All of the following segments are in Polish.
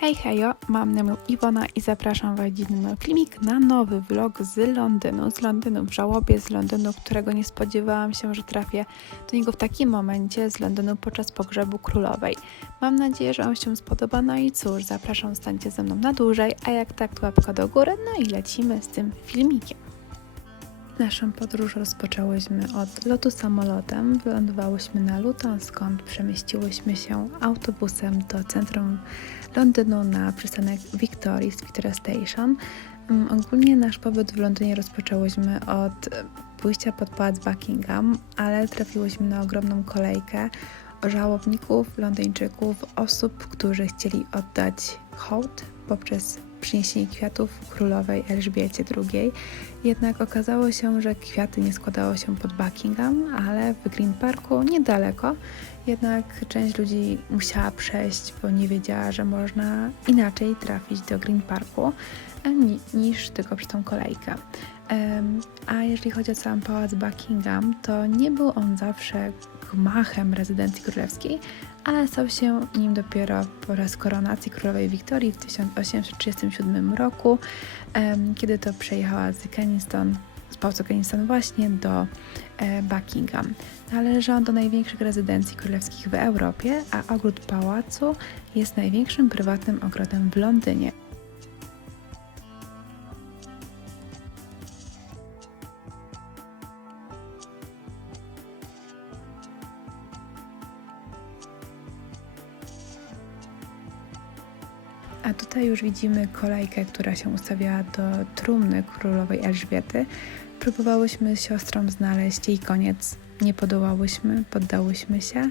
Hej hejo, mam na imię Iwona i zapraszam Was dziś na filmik na nowy vlog z Londynu, z Londynu w żałobie, z Londynu, którego nie spodziewałam się, że trafię do niego w takim momencie, z Londynu podczas pogrzebu królowej. Mam nadzieję, że Wam się spodoba, no i cóż, zapraszam, stańcie ze mną na dłużej, a jak tak, łapka do góry, no i lecimy z tym filmikiem. Naszą podróż rozpoczęłyśmy od lotu samolotem. Wylądowałyśmy na Luton, skąd przemieściłyśmy się autobusem do centrum Londynu na przystanek Victoria z Victoria Station. Um, ogólnie nasz pobyt w Londynie rozpoczęłyśmy od pójścia pod pałac Buckingham, ale trafiłyśmy na ogromną kolejkę żałobników, Londyńczyków, osób, którzy chcieli oddać hołd poprzez przyniesienie kwiatów królowej Elżbiecie II. Jednak okazało się, że kwiaty nie składały się pod Buckingham, ale w Green Parku niedaleko. Jednak część ludzi musiała przejść, bo nie wiedziała, że można inaczej trafić do Green Parku ni- niż tylko przez tą kolejkę. A jeżeli chodzi o sam pałac Buckingham, to nie był on zawsze gmachem rezydencji królewskiej, ale stał się nim dopiero podczas koronacji królowej Wiktorii w 1837 roku, kiedy to przejechała z Kensington, z Kensington właśnie do e, Buckingham. Należy on do największych rezydencji królewskich w Europie, a ogród pałacu jest największym prywatnym ogrodem w Londynie. Już widzimy kolejkę, która się ustawiała do trumny królowej Elżbiety. Próbowałyśmy siostrą znaleźć jej koniec. Nie podołałyśmy, poddałyśmy się.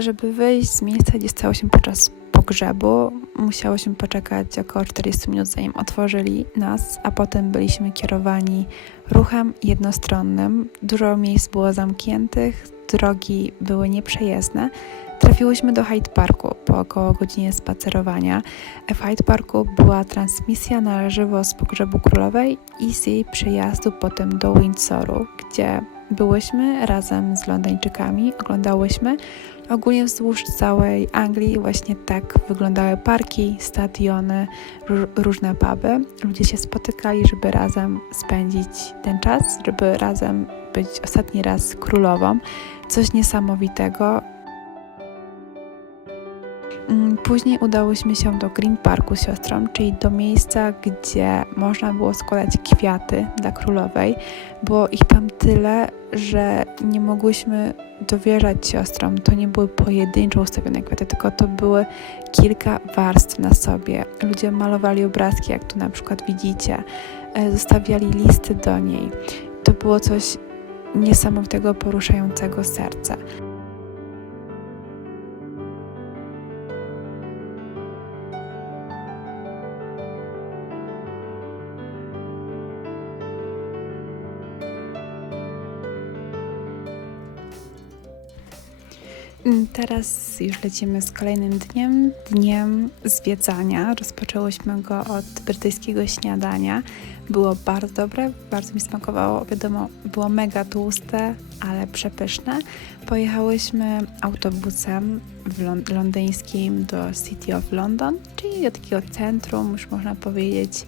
Żeby wyjść z miejsca, gdzie stało się podczas pogrzebu, musiałyśmy poczekać około 40 minut, zanim otworzyli nas, a potem byliśmy kierowani ruchem jednostronnym. Dużo miejsc było zamkniętych, drogi były nieprzejezdne. Trafiłyśmy do Hyde Parku po około godzinie spacerowania. W Hyde Parku była transmisja na żywo z pogrzebu królowej i z jej przyjazdu potem do Windsoru, gdzie byłyśmy razem z Londyńczykami, oglądałyśmy. Ogólnie wzdłuż całej Anglii właśnie tak wyglądały parki, stadiony, ró- różne puby. Ludzie się spotykali, żeby razem spędzić ten czas, żeby razem być ostatni raz królową. Coś niesamowitego. Mm, Później udałyśmy się do Green Parku z siostrą, czyli do miejsca, gdzie można było składać kwiaty dla królowej. Było ich tam tyle, że nie mogłyśmy dowierzać siostrom. To nie były pojedynczo ustawione kwiaty, tylko to były kilka warstw na sobie. Ludzie malowali obrazki, jak tu na przykład widzicie, e, zostawiali listy do niej. To było coś niesamowitego, poruszającego serce. Teraz już lecimy z kolejnym dniem, dniem zwiedzania. Rozpoczęłyśmy go od brytyjskiego śniadania. Było bardzo dobre, bardzo mi smakowało. Wiadomo, było mega tłuste, ale przepyszne. Pojechałyśmy autobusem londyńskim do City of London, czyli do takiego centrum, już można powiedzieć,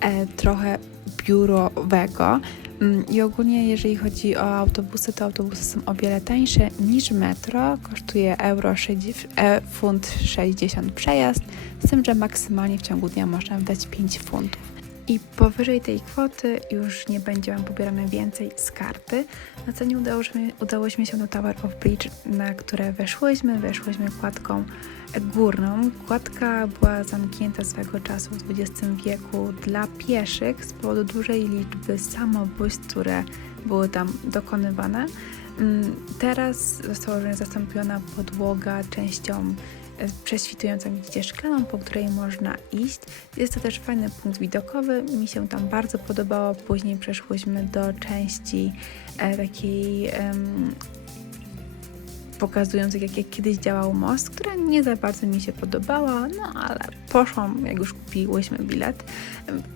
e, trochę biurowego. Mm, I ogólnie, jeżeli chodzi o autobusy, to autobusy są o wiele tańsze niż metro. Kosztuje euro 60, e, funt 60 przejazd, z tym, że maksymalnie w ciągu dnia można wydać 5 funtów. I powyżej tej kwoty już nie będzie Wam pobierane więcej z karty. Na co nie udało, udałośmy się do Tower of Bridge, na które weszłyśmy. Weszłyśmy kładką górną. Kładka była zamknięta swego czasu w XX wieku dla pieszych z powodu dużej liczby samobójstw, które były tam dokonywane. Mm, Teraz została zastąpiona podłoga częścią prześwitującą, widzicie, szklaną, po której można iść. Jest to też fajny punkt widokowy, mi się tam bardzo podobało. Później przeszłyśmy do części e, takiej em, pokazujących, jak, jak kiedyś działał most, która nie za bardzo mi się podobała, no ale poszłam, jak już kupiłyśmy bilet.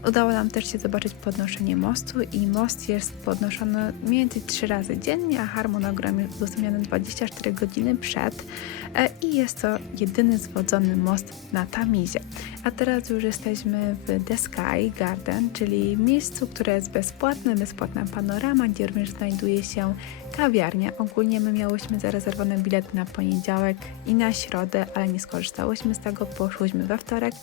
Udało nam też się zobaczyć podnoszenie mostu i most jest podnoszony mniej więcej 3 razy dziennie, a harmonogram jest udostępniony 24 godziny przed i jest to jedyny zwodzony most na Tamizie. A teraz już jesteśmy w The Sky Garden, czyli miejscu, które jest bezpłatne, bezpłatna panorama, gdzie również znajduje się kawiarnia. Ogólnie my miałyśmy zarezerwowane bilet na poniedziałek i na środę, ale nie skorzystałyśmy z tego, poszłyśmy we wtorek,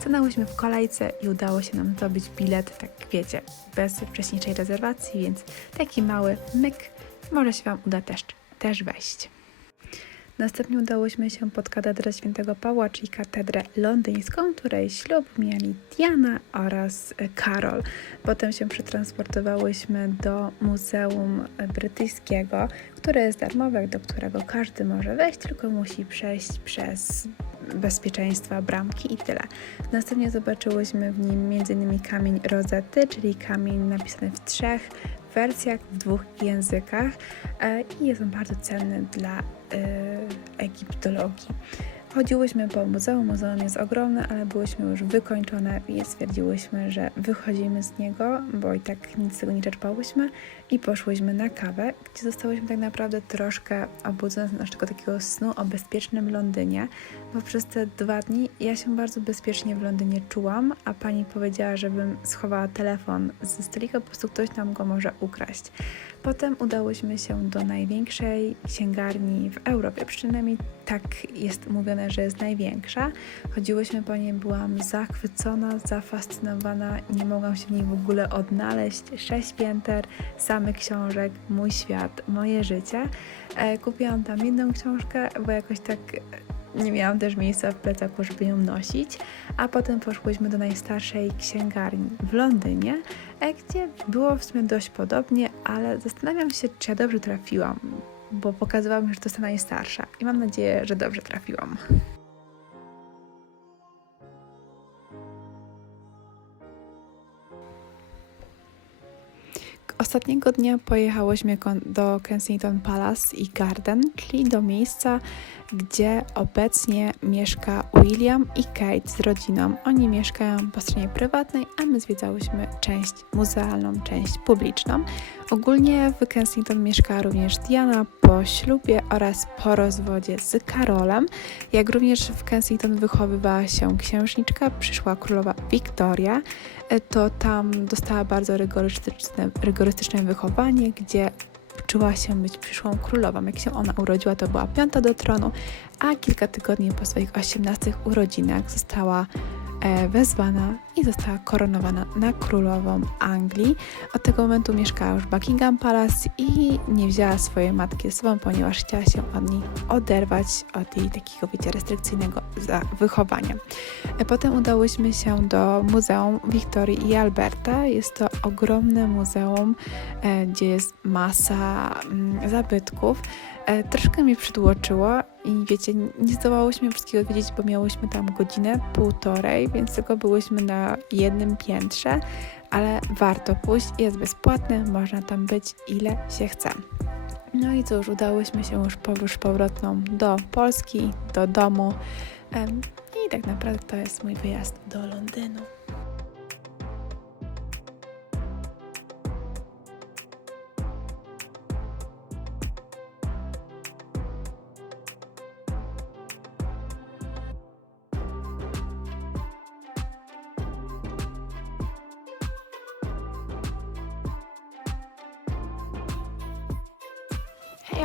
stanęłyśmy w kolejce i udało się nam zdobyć bilet, tak wiecie, bez wcześniejszej rezerwacji, więc taki mały myk, może się Wam uda też, też wejść. Następnie udałyśmy się pod katedrę świętego Pawła, czyli katedrę londyńską, której ślub mieli Diana oraz Karol. Potem się przetransportowałyśmy do Muzeum Brytyjskiego, które jest darmowe, do którego każdy może wejść, tylko musi przejść przez bezpieczeństwa, bramki i tyle. Następnie zobaczyłyśmy w nim m.in. kamień Rozety, czyli kamień napisany w trzech wersjach, w dwóch językach e, i jest on bardzo cenny dla e, egiptologii. Chodziłyśmy po muzeum, muzeum jest ogromne, ale byłyśmy już wykończone i stwierdziłyśmy, że wychodzimy z niego, bo i tak nic z tego nie czerpałyśmy i poszłyśmy na kawę, gdzie zostałyśmy tak naprawdę troszkę obudzone z naszego takiego snu o bezpiecznym Londynie, bo przez te dwa dni ja się bardzo bezpiecznie w Londynie czułam, a pani powiedziała, żebym schowała telefon ze stolika, po prostu ktoś nam go może ukraść. Potem udałyśmy się do największej księgarni w Europie, przynajmniej tak jest mówione, że jest największa. Chodziłyśmy po niej, byłam zachwycona, zafascynowana, nie mogłam się w niej w ogóle odnaleźć. Sześć pięter, samych książek, mój świat, moje życie. E, kupiłam tam jedną książkę, bo jakoś tak nie miałam też miejsca w plecaku, żeby ją nosić, a potem poszłyśmy do najstarszej księgarni w Londynie, e, gdzie było w sumie dość podobnie, ale zastanawiam się, czy ja dobrze trafiłam, bo pokazywała mi, że to jest ta najstarsza i mam nadzieję, że dobrze trafiłam. Ostatniego dnia pojechałyśmy do Kensington Palace i Garden, czyli do miejsca, gdzie obecnie mieszka William i Kate z rodziną. Oni mieszkają po stronie prywatnej, a my zwiedzałyśmy część muzealną, część publiczną. Ogólnie w Kensington mieszka również Diana po ślubie oraz po rozwodzie z Karolem. Jak również w Kensington wychowywała się księżniczka, przyszła królowa Wiktoria, e, to tam dostała bardzo rygorystyczne, rygorystyczne wychowanie, gdzie czuła się być przyszłą królową. Jak się ona urodziła, to była piąta do tronu, a kilka tygodni po swoich 18 urodzinach została e, wezwana i została koronowana na królową Anglii. Od tego momentu mieszkała już w Buckingham Palace i nie wzięła swojej matki ze sobą, ponieważ chciała się od niej oderwać od jej takiego, wiecie, restrykcyjnego wychowania. E, Potem udałyśmy się do Muzeum Wiktorii i Alberta. Jest to ogromne muzeum, e, gdzie jest masa mm, zabytków. E, Troszkę mnie przytłoczyło i wiecie, nie zdołałyśmy wszystkiego odwiedzić, bo miałyśmy tam godzinę, półtorej, więc tylko byłyśmy na jednym piętrze, ale warto pójść, jest bezpłatne, można tam być ile się chce. No i cóż, udałyśmy się już powrót powrotną do Polski, do domu. I tak naprawdę to jest mój wyjazd do Londynu.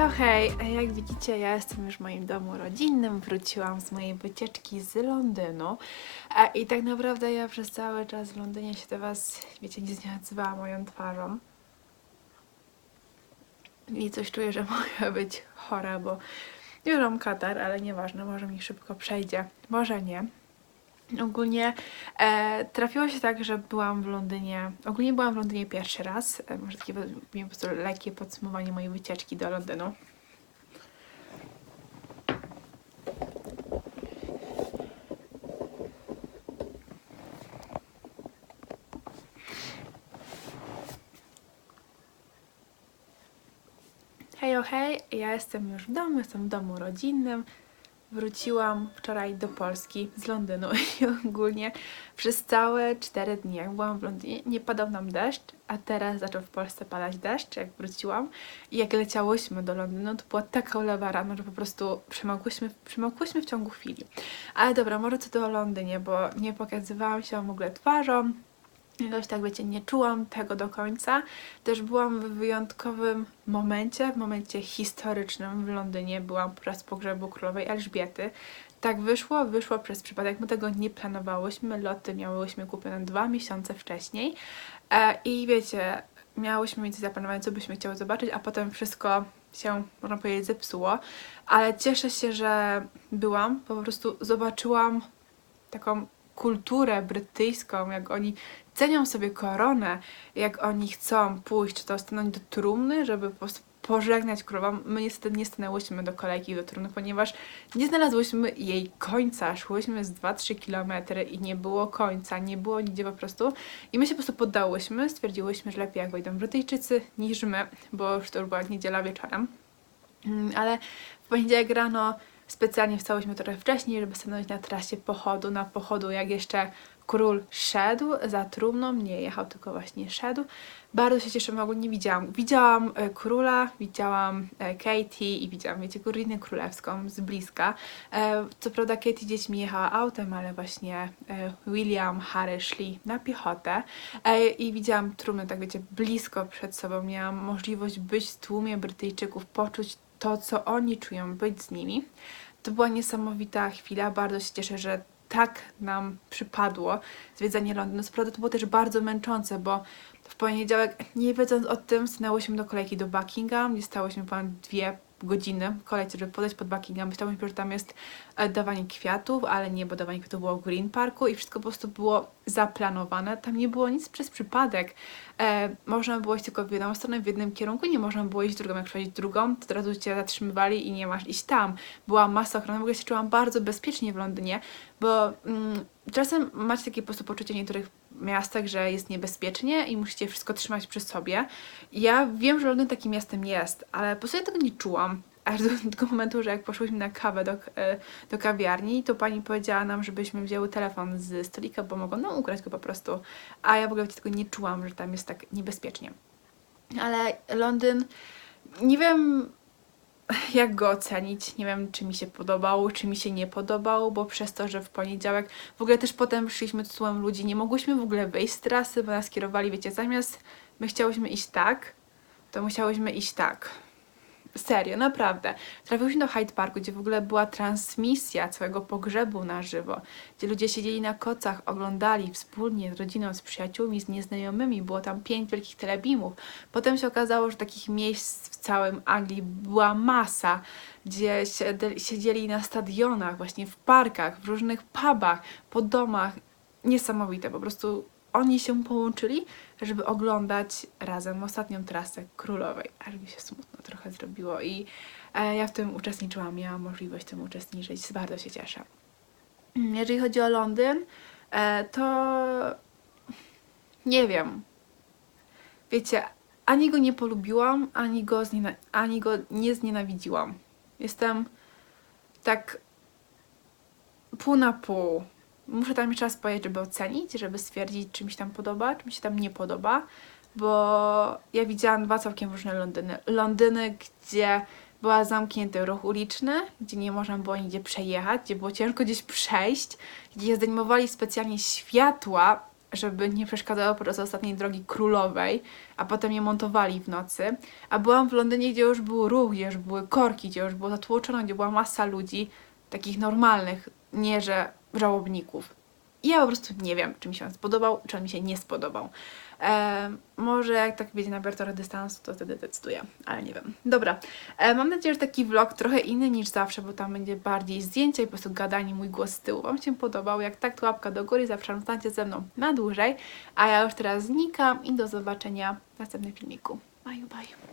Hej Hej! Jak widzicie, ja jestem już w moim domu rodzinnym. Wróciłam z mojej wycieczki z Londynu. E, I tak naprawdę ja przez cały czas w Londynie się do Was, wiecie, nie odzywałam moją twarzą. I coś czuję, że mogę być chora, bo już mam katar, ale nieważne, może mi szybko przejdzie. Może nie. Ogólnie e, trafiło się tak, że byłam w Londynie. Ogólnie byłam w Londynie pierwszy raz. E, może takie po prostu lekkie podsumowanie mojej wycieczki do Londynu. Hej, hej, ja jestem już w domu, jestem w domu rodzinnym. Wróciłam wczoraj do Polski z Londynu i ogólnie przez całe 4 dni, jak byłam w Londynie, nie padał nam deszcz, a teraz zaczął w Polsce padać deszcz, jak wróciłam. I jak leciałyśmy do Londynu, to była taka ulewa rano, że po prostu przemokłyśmy, przemokłyśmy w ciągu chwili. Ale dobra, może co do Londynie, bo nie pokazywałam się w ogóle twarzą, jakoś tak wiecie, nie czułam tego do końca. Też byłam w wyjątkowym momencie, w momencie historycznym w Londynie. Byłam podczas pogrzebu królowej Elżbiety. Tak wyszło, wyszło przez przypadek. My tego nie planowałyśmy. Loty miałyśmy kupione dwa miesiące wcześniej. E, I wiecie, miałyśmy mieć zaplanowane, co byśmy chciały zobaczyć, a potem wszystko się, można powiedzieć, zepsuło. Ale cieszę się, że byłam. Po prostu zobaczyłam taką kulturę brytyjską, jak oni cenią sobie koronę, jak oni chcą pójść, czy to stanąć do trumny, żeby po prostu pożegnać królową. My niestety nie stanęłyśmy do kolejki do trumny, ponieważ nie znalazłyśmy jej końca. Szłyśmy z 2-3 kilometry i nie było końca, nie było nigdzie po prostu. I my się po prostu poddałyśmy, stwierdziłyśmy, że lepiej jak wejdą Brytyjczycy niż my, bo już to już była niedziela wieczorem. Mm, Ale w poniedziałek rano specjalnie wstałyśmy trochę wcześniej, żeby stanąć na trasie pochodu, na pochodu jak jeszcze król szedł za trumną, nie jechał, tylko właśnie szedł. Bardzo się cieszę, ogólnie widziałam. Widziałam e, króla, widziałam e, Katie i widziałam, wiecie, Kurinę Królewską z bliska. E, co prawda Katie dziećmi jechała autem, ale właśnie William, Harry szli na piechotę i widziałam trumnę, tak wiecie, blisko przed sobą. Miałam możliwość być w tłumie Brytyjczyków, poczuć to, co oni czują, być z nimi. To była niesamowita chwila. Bardzo się cieszę, że tak nam przypadło zwiedzanie Londynu. Co prawda to było też bardzo męczące, bo w poniedziałek, nie wiedząc o tym, stanęłyśmy do kolejki do Buckingham, gdzie stałyśmy ponad dwie godziny kolejce, żeby podejść pod Buckingham. Myślałyśmy, że tam jest e, dawanie kwiatów, ale nie, bo dawanie kwiatów było w Green Parku i wszystko po prostu było zaplanowane. Tam nie było nic przez przypadek. E, można było iść tylko w jedną stronę, w jednym kierunku, nie można było iść drugą. Jak w drugą, to od razu cię zatrzymywali i nie masz iść tam. Była masa ochrony. W ogóle się czułam bardzo bezpiecznie w Londynie, bo mm, czasem macie takie po prostu poczucie niektórych miastach, że jest niebezpiecznie i musicie wszystko trzymać przy sobie. Ja wiem, że Londyn takim miastem jest, ale po prostu tego nie czułam. Aż do tego momentu, że jak poszłyśmy na kawę do, e, do kawiarni, to pani powiedziała nam, żebyśmy wzięły telefon z stolika, bo mogą nam ukraść go po prostu. A ja w ogóle tego nie czułam, że tam jest tak niebezpiecznie. Ale Londyn, nie wiem jak go ocenić, nie wiem czy mi się podobał, czy mi się nie podobał, bo przez to, że w poniedziałek, w ogóle też potem szliśmy tłumem ludzi, nie mogłyśmy w ogóle wyjść z trasy, bo nas kierowali, wiecie, zamiast my chciałyśmy iść tak, to musiałyśmy iść tak. Serio, naprawdę. Trafiłyśmy do Hyde Parku, gdzie w ogóle była transmisja całego pogrzebu na żywo, gdzie ludzie siedzieli na kocach, oglądali wspólnie z rodziną, z przyjaciółmi, z nieznajomymi. Było tam pięć wielkich telebimów. Potem się okazało, że takich miejsc w całym Anglii była masa, gdzie siedzieli na stadionach, właśnie w parkach, w różnych pubach, po domach. Niesamowite, po prostu oni się połączyli, żeby oglądać razem ostatnią trasę królowej. Aż mi się smutno trochę zrobiło i e, ja w tym uczestniczyłam, miałam możliwość w tym uczestniczyć, bardzo się cieszę. Mm, Jeżeli chodzi o Londyn, e, to nie wiem. Wiecie, ani go nie polubiłam, ani go, ani go nie znienawidziłam. Jestem tak pół na pół. Muszę tam jeszcze raz pojechać, żeby ocenić, żeby stwierdzić, czy mi się tam podoba, czy mi się tam nie podoba, bo ja widziałam dwa całkiem różne Londyny. Londyny, gdzie była zamknięty ruch uliczny, gdzie nie można było nigdzie przejechać, gdzie było ciężko gdzieś przejść, gdzie zdejmowali specjalnie światła żeby nie przeszkadzało podczas ostatniej drogi królowej, a potem je montowali w nocy. A byłam w Londynie, gdzie już był ruch, gdzie już były korki, gdzie już było zatłoczone, gdzie była masa ludzi, takich normalnych, nie że żałobników. I ja po prostu nie wiem, czy mi się on spodobał, czy on mi się nie spodobał. E, może jak tak będzie nabierał trochę dystansu, to wtedy decyduję, ale nie wiem. Dobra, e, mam nadzieję, że taki vlog trochę inny niż zawsze, bo tam będzie bardziej zdjęcia i po prostu gadanie, mój głos z tyłu. Wam się podobał, jak tak to łapka do góry, zawsze zostańcie ze mną na dłużej, a ja już teraz znikam i do zobaczenia w następnym filmiku. Bye, bye.